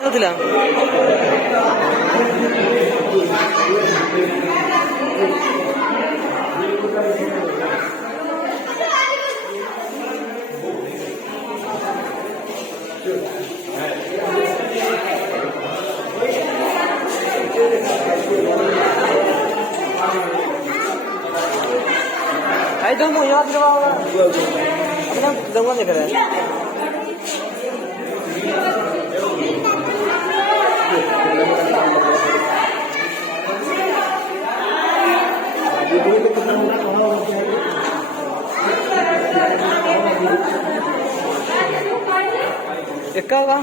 പാത്രത്തിലാ? Ay, doon mo, yung atin naman. Ano lang, dawan niya ka rin. Ikaw ka?